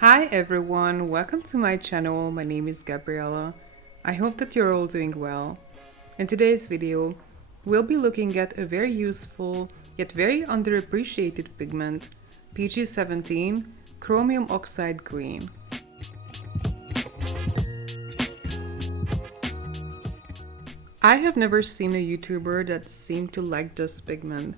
Hi everyone, welcome to my channel. My name is Gabriella. I hope that you're all doing well. In today's video, we'll be looking at a very useful yet very underappreciated pigment, PG17 Chromium Oxide Green. I have never seen a YouTuber that seemed to like this pigment.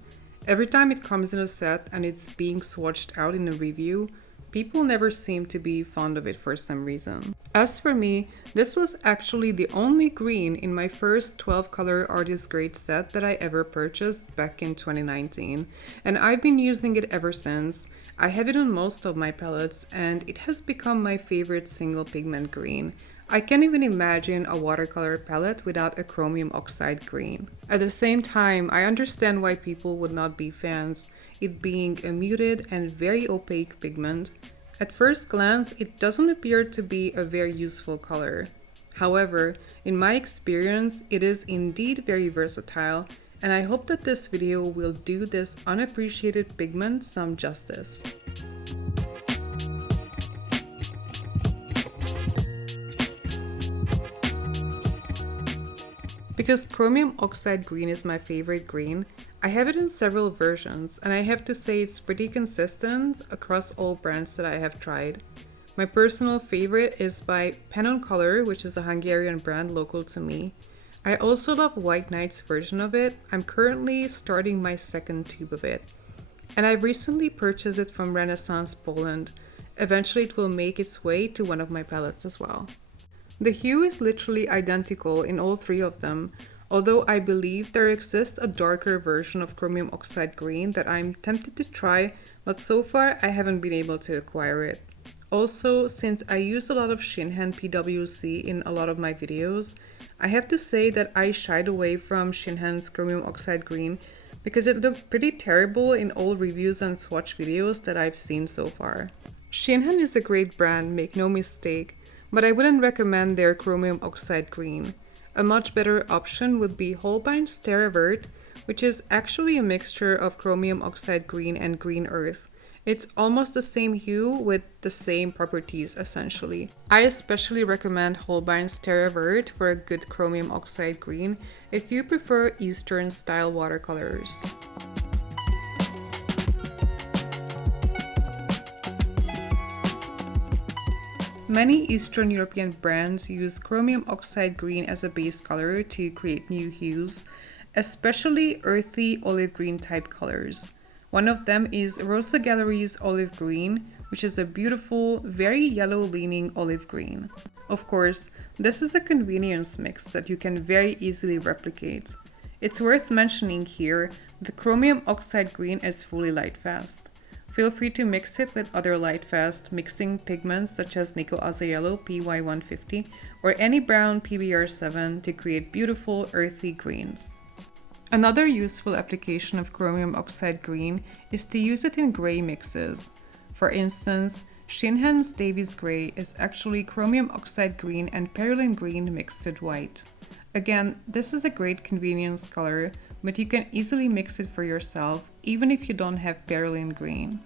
Every time it comes in a set and it's being swatched out in a review, people never seem to be fond of it for some reason. As for me, this was actually the only green in my first 12 color artist grade set that I ever purchased back in 2019, and I've been using it ever since. I have it on most of my palettes and it has become my favorite single pigment green. I can't even imagine a watercolor palette without a chromium oxide green. At the same time, I understand why people would not be fans, it being a muted and very opaque pigment. At first glance, it doesn't appear to be a very useful color. However, in my experience, it is indeed very versatile, and I hope that this video will do this unappreciated pigment some justice. Because chromium oxide green is my favorite green, I have it in several versions, and I have to say it's pretty consistent across all brands that I have tried. My personal favorite is by Pannoncolor, which is a Hungarian brand local to me. I also love White Knight's version of it. I'm currently starting my second tube of it. And I recently purchased it from Renaissance Poland. Eventually it will make its way to one of my palettes as well. The hue is literally identical in all three of them, although I believe there exists a darker version of chromium oxide green that I'm tempted to try, but so far I haven't been able to acquire it. Also, since I use a lot of Shinhan PWC in a lot of my videos, I have to say that I shied away from Shinhan's chromium oxide green because it looked pretty terrible in all reviews and swatch videos that I've seen so far. Shinhan is a great brand, make no mistake, but I wouldn't recommend their chromium oxide green. A much better option would be Holbein's Terra Vert, which is actually a mixture of chromium oxide green and green earth. It's almost the same hue with the same properties essentially. I especially recommend Holbein's Terra Vert for a good chromium oxide green if you prefer Eastern style watercolors. Many Eastern European brands use chromium oxide green as a base color to create new hues, especially earthy olive green type colors. One of them is Rosa Gallery's olive green, which is a beautiful, very yellow leaning olive green. Of course, this is a convenience mix that you can very easily replicate. It's worth mentioning here the chromium oxide green is fully light fast. Feel free to mix it with other light fast mixing pigments such as Nico Azzaiello PY150 or any brown PBR7 to create beautiful earthy greens. Another useful application of chromium oxide green is to use it in gray mixes. For instance, Shinhan's Davies Gray is actually chromium oxide green and perylene green mixed with white. Again, this is a great convenience color, but you can easily mix it for yourself even if you don't have perylene green.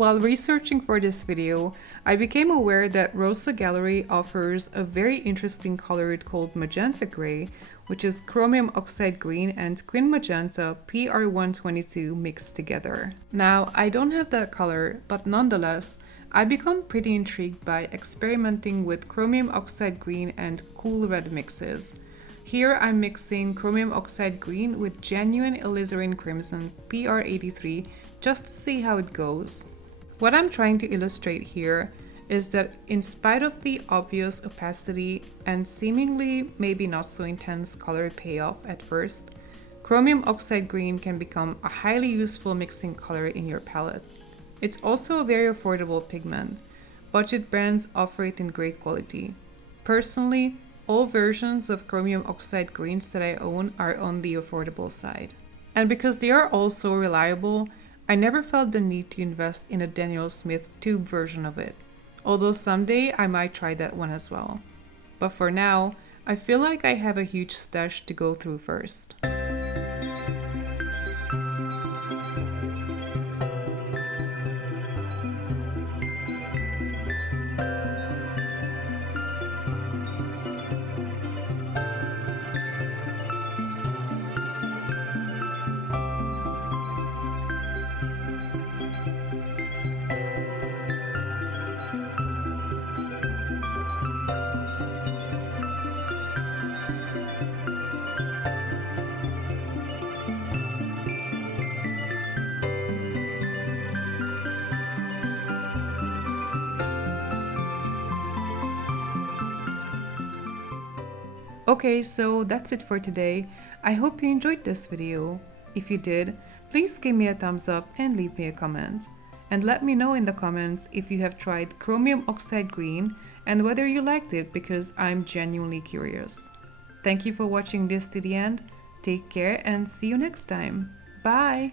While researching for this video, I became aware that Rosa Gallery offers a very interesting color called Magenta Gray, which is chromium oxide green and quin magenta PR122 mixed together. Now, I don't have that color, but nonetheless, I become pretty intrigued by experimenting with chromium oxide green and cool red mixes. Here I'm mixing chromium oxide green with genuine alizarin crimson PR83 just to see how it goes. What I'm trying to illustrate here is that in spite of the obvious opacity and seemingly maybe not so intense color payoff at first, chromium oxide green can become a highly useful mixing color in your palette. It's also a very affordable pigment. Budget brands offer it in great quality. Personally, all versions of Chromium Oxide Greens that I own are on the affordable side. And because they are all so reliable, I never felt the need to invest in a Daniel Smith tube version of it, although someday I might try that one as well. But for now, I feel like I have a huge stash to go through first. Okay, so that's it for today. I hope you enjoyed this video. If you did, please give me a thumbs up and leave me a comment. And let me know in the comments if you have tried Chromium Oxide Green and whether you liked it, because I'm genuinely curious. Thank you for watching this to the end. Take care and see you next time. Bye!